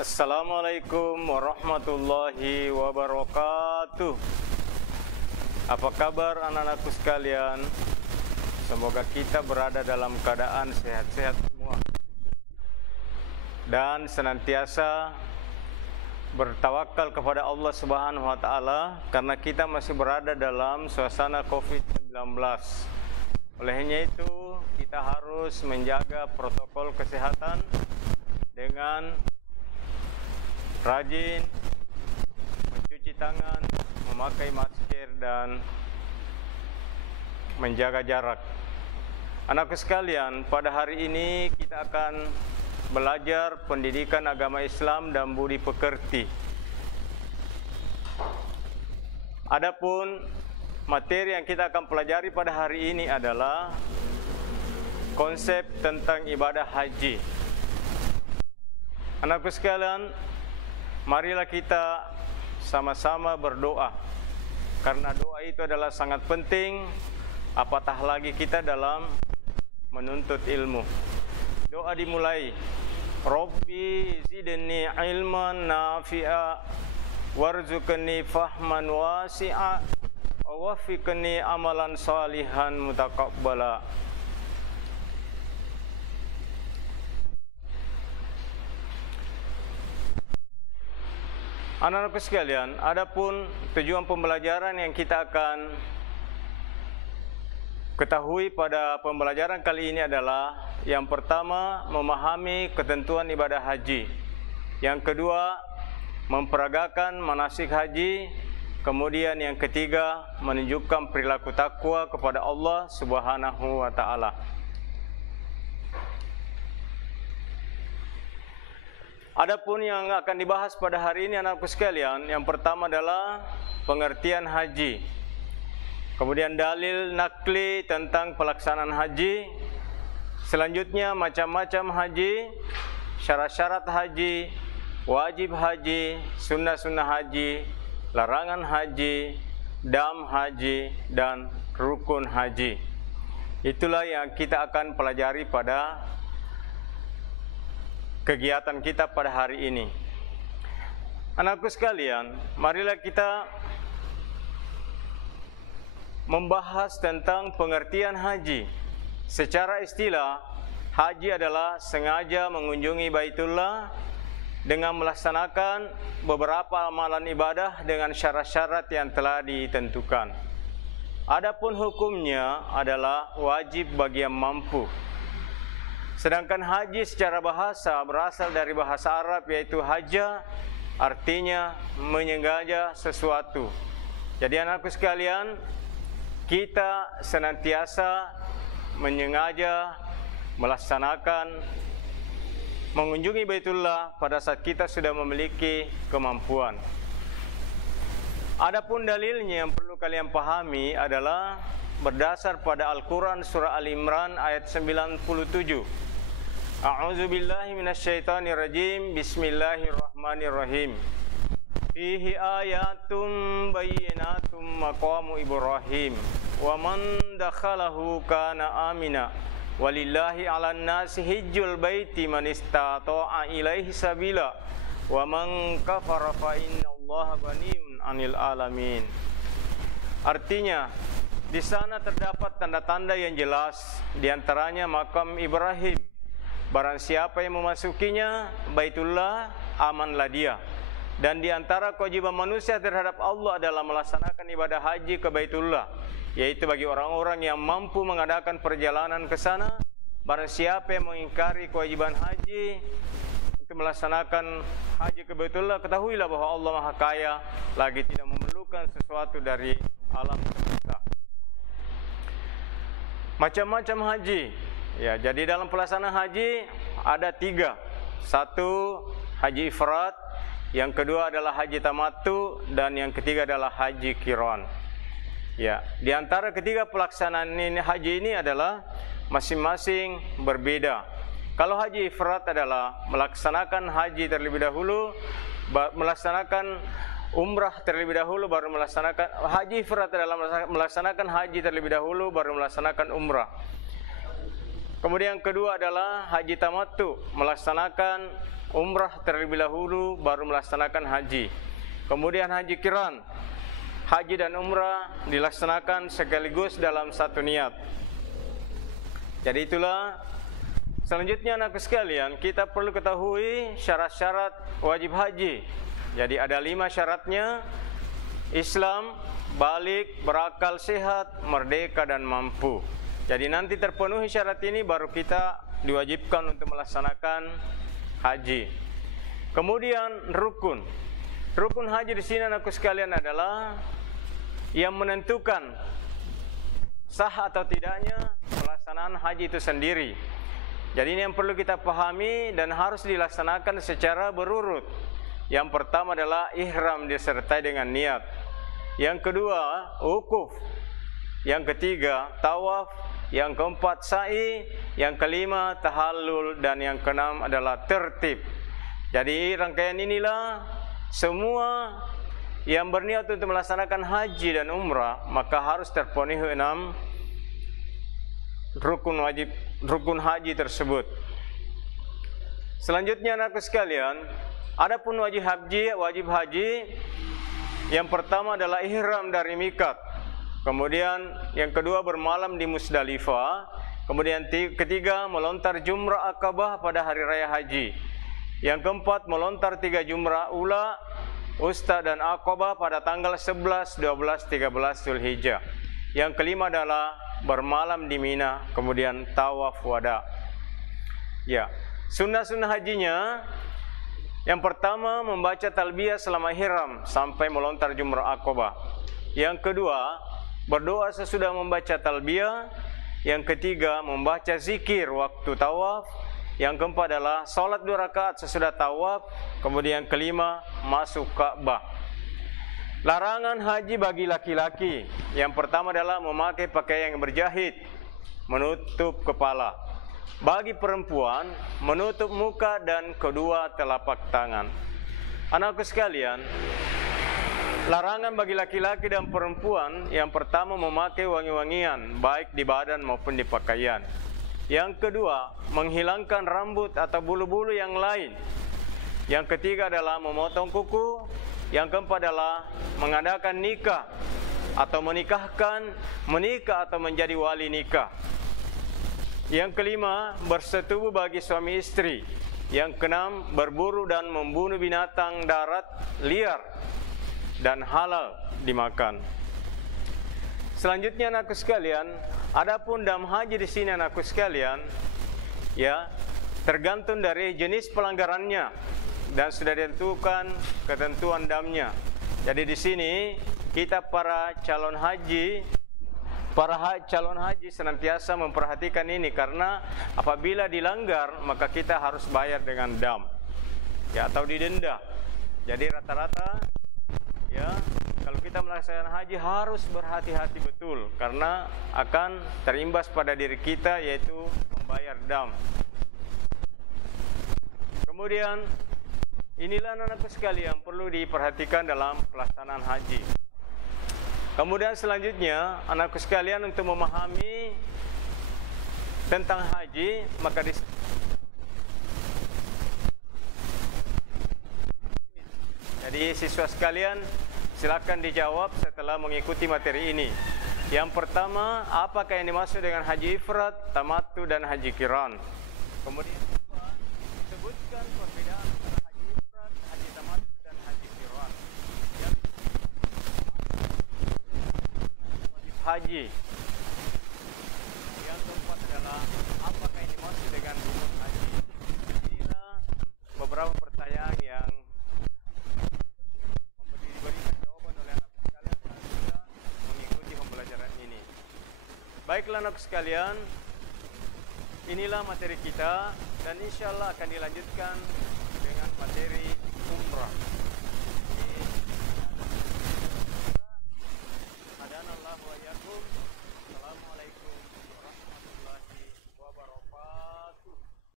Assalamualaikum warahmatullahi wabarakatuh. Apa kabar anak-anakku sekalian? Semoga kita berada dalam keadaan sehat-sehat semua dan senantiasa bertawakal kepada Allah Subhanahu wa taala karena kita masih berada dalam suasana Covid-19. Olehnya itu kita harus menjaga protokol kesehatan dengan rajin mencuci tangan, memakai masker dan menjaga jarak. Anakku sekalian, pada hari ini kita akan belajar pendidikan agama Islam dan budi pekerti. Adapun materi yang kita akan pelajari pada hari ini adalah konsep tentang ibadah haji. Anakku sekalian, marilah kita sama-sama berdoa, karena doa itu adalah sangat penting, apatah lagi kita dalam menuntut ilmu. Doa dimulai, Rabbi zidni ilman nafi'a warzuqni fahman wasi'a wa waffiqni amalan salihan mutaqabbala. Anak-anakku sekalian, adapun tujuan pembelajaran yang kita akan ketahui pada pembelajaran kali ini adalah yang pertama, memahami ketentuan ibadah haji. Yang kedua, memperagakan manasik haji. Kemudian yang ketiga, menunjukkan perilaku takwa kepada Allah Subhanahu wa taala. Adapun yang akan dibahas pada hari ini anak-anakku sekalian, yang pertama adalah pengertian haji. Kemudian dalil nakli tentang pelaksanaan haji. Selanjutnya macam-macam haji, syarat-syarat haji, wajib haji, sunnah-sunnah haji, larangan haji, dam haji, dan rukun haji. Itulah yang kita akan pelajari pada kegiatan kita pada hari ini. Anakku sekalian, marilah kita membahas tentang pengertian haji. Secara istilah, haji adalah sengaja mengunjungi Baitullah dengan melaksanakan beberapa amalan ibadah dengan syarat-syarat yang telah ditentukan. Adapun hukumnya adalah wajib bagi yang mampu. Sedangkan haji secara bahasa berasal dari bahasa Arab, yaitu haja, artinya menyengaja sesuatu. Jadi anakku sekalian, kita senantiasa menyengaja melaksanakan mengunjungi Baitullah pada saat kita sudah memiliki kemampuan. Adapun dalilnya yang perlu kalian pahami adalah berdasar pada Al-Quran surah Al-Imran ayat 97. A'udzu billahi minasyaitonir rajim. Bismillahirrahmanirrahim. Fihi ayatum bayyinatum maqamu Ibrahim wa man dakhalahu kana amina walillahi 'alan nasi hajjul baiti man istata'a ilaihi sabila wa man kafara fa innallaha ghaniyun 'anil alamin. Artinya, di sana terdapat tanda-tanda yang jelas, di antaranya makam Ibrahim. Barang siapa yang memasukinya, Baitullah, amanlah dia. Dan di antara kewajiban manusia terhadap Allah adalah melaksanakan ibadah haji ke Baitullah, yaitu bagi orang-orang yang mampu mengadakan perjalanan ke sana. Barang siapa yang mengingkari kewajiban haji untuk melaksanakan haji ke Baitullah, ketahuilah bahwa Allah Maha Kaya, lagi tidak memerlukan sesuatu dari alam semesta. Macam-macam haji. Ya, jadi dalam pelaksanaan haji ada 3. Satu, haji ifrad. Yang kedua adalah haji tamattu, dan yang ketiga adalah haji qiran. Ya, di antara ketiga pelaksanaan haji ini adalah masing-masing berbeda. Kalau haji ifrad adalah melaksanakan haji terlebih dahulu, melaksanakan umrah terlebih dahulu baru melaksanakan haji ifrad adalah melaksanakan haji terlebih dahulu baru melaksanakan umrah. Kemudian yang kedua adalah haji tamattu, melaksanakan umrah terlebih dahulu, baru melaksanakan haji. Kemudian haji qiran, haji dan umrah dilaksanakan sekaligus dalam satu niat. Jadi itulah. Selanjutnya anak sekalian, kita perlu ketahui syarat-syarat wajib haji. Jadi ada 5 syaratnya: Islam, balik, berakal sehat, merdeka dan mampu. Jadi nanti terpenuhi syarat ini baru kita diwajibkan untuk melaksanakan haji. Kemudian rukun. Rukun haji di sini anakku sekalian adalah yang menentukan sah atau tidaknya pelaksanaan haji itu sendiri. Jadi ini yang perlu kita pahami dan harus dilaksanakan secara berurut. Yang pertama adalah ihram disertai dengan niat. Yang kedua, wukuf. Yang ketiga, tawaf. Yang keempat, sa'i. Yang kelima, tahallul. Dan yang keenam adalah tertib. Jadi rangkaian inilah semua yang berniat untuk melaksanakan haji dan umrah, maka harus terpenuhi 6 rukun haji tersebut. Selanjutnya anakku sekalian, adapun wajib haji yang pertama adalah ihram dari miqat. Kemudian yang kedua bermalam di Musdalifah. Kemudian ketiga melontar jumrah Aqabah pada hari raya haji. Yang keempat melontar 3 jumrah ula, usta dan Aqabah pada tanggal 11, 12, 13 Zulhijjah. Yang kelima adalah bermalam di Mina, kemudian tawaf wada. Ya, sunnah-sunnah hajinya yang pertama membaca talbiyah selama ihram sampai melontar jumrah Aqabah. Yang kedua, berdoa sesudah membaca talbiyah. Yang ketiga, membaca zikir waktu tawaf. Yang keempat adalah salat 2 rakaat sesudah tawaf. Kemudian kelima, masuk Ka'bah. Larangan haji bagi laki-laki. Yang pertama adalah memakai pakaian yang berjahit, menutup kepala. Bagi perempuan, menutup muka dan kedua telapak tangan. Anakku sekalian, larangan bagi laki-laki dan perempuan yang pertama memakai wangi-wangian, baik di badan maupun di pakaian. Yang kedua, menghilangkan rambut atau bulu-bulu yang lain. Yang ketiga adalah memotong kuku. Yang keempat adalah mengadakan nikah atau menikah atau menjadi wali nikah. Yang kelima, bersetubuh bagi suami istri. Yang keenam, berburu dan membunuh binatang darat liar dan halal dimakan. Selanjutnya anakku sekalian, adapun dam haji di sini anakku sekalian, ya, tergantung dari jenis pelanggarannya dan sudah ditentukan ketentuan damnya. Jadi di sini kita para calon haji senantiasa memperhatikan ini, karena apabila dilanggar maka kita harus bayar dengan dam, ya, atau didenda. Jadi rata-rata, ya, kalau kita melaksanakan haji harus berhati-hati betul, karena akan terimbas pada diri kita, yaitu membayar dam. Kemudian inilah anak-anakku sekalian yang perlu diperhatikan dalam pelaksanaan haji. Kemudian selanjutnya anakku sekalian, untuk memahami tentang haji, maka jadi siswa sekalian silakan dijawab setelah mengikuti materi ini. Yang pertama, apakah yang dimaksud dengan haji ifrad, tamattu dan haji qiran? Kemudian sebutkan perbedaan antara haji ifrad, haji tamattu dan haji qiran. Haji. Yang keempat adalah apakah yang dimaksud dengan rukun haji? Inilah beberapa pertanyaan yang diberikan jawaban oleh anak sekalian saat kita mengikuti pembelajaran ini. Baiklah anak sekalian, inilah materi kita dan insya Allah akan dilanjutkan dengan materi umrah.